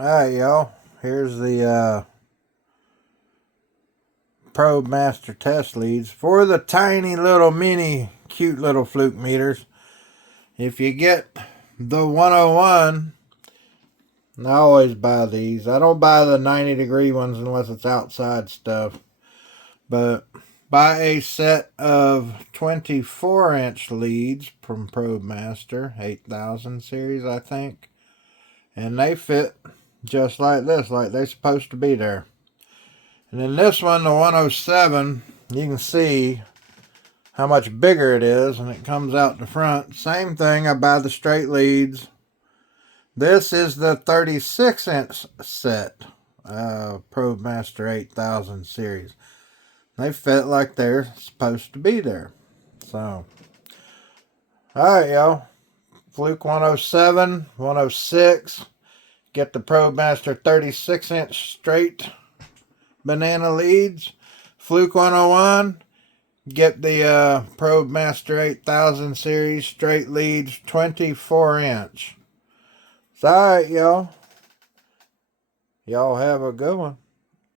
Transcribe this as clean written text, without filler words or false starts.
Alright, y'all. Here's the Probemaster test leads for the tiny little mini cute little Fluke meters. If you get the 101, I always buy these. I don't buy the 90-degree ones unless it's outside stuff. But buy a set of 24-inch leads from Probemaster, 8000 series, I think. And they fit just like this, like they're supposed to be there. And in this one, the 107, you can see how much bigger it is, and it comes out the front. Same thing, I buy the straight leads. This is the 36-inch set, Probemaster 8000 series. They fit like they're supposed to be there. So, alright, y'all. Fluke 107, 106. Get the Probemaster 36-inch straight banana leads. Fluke 101. Get the Probemaster 8000 series straight leads 24-inch. It's alright, y'all. Y'all have a good one.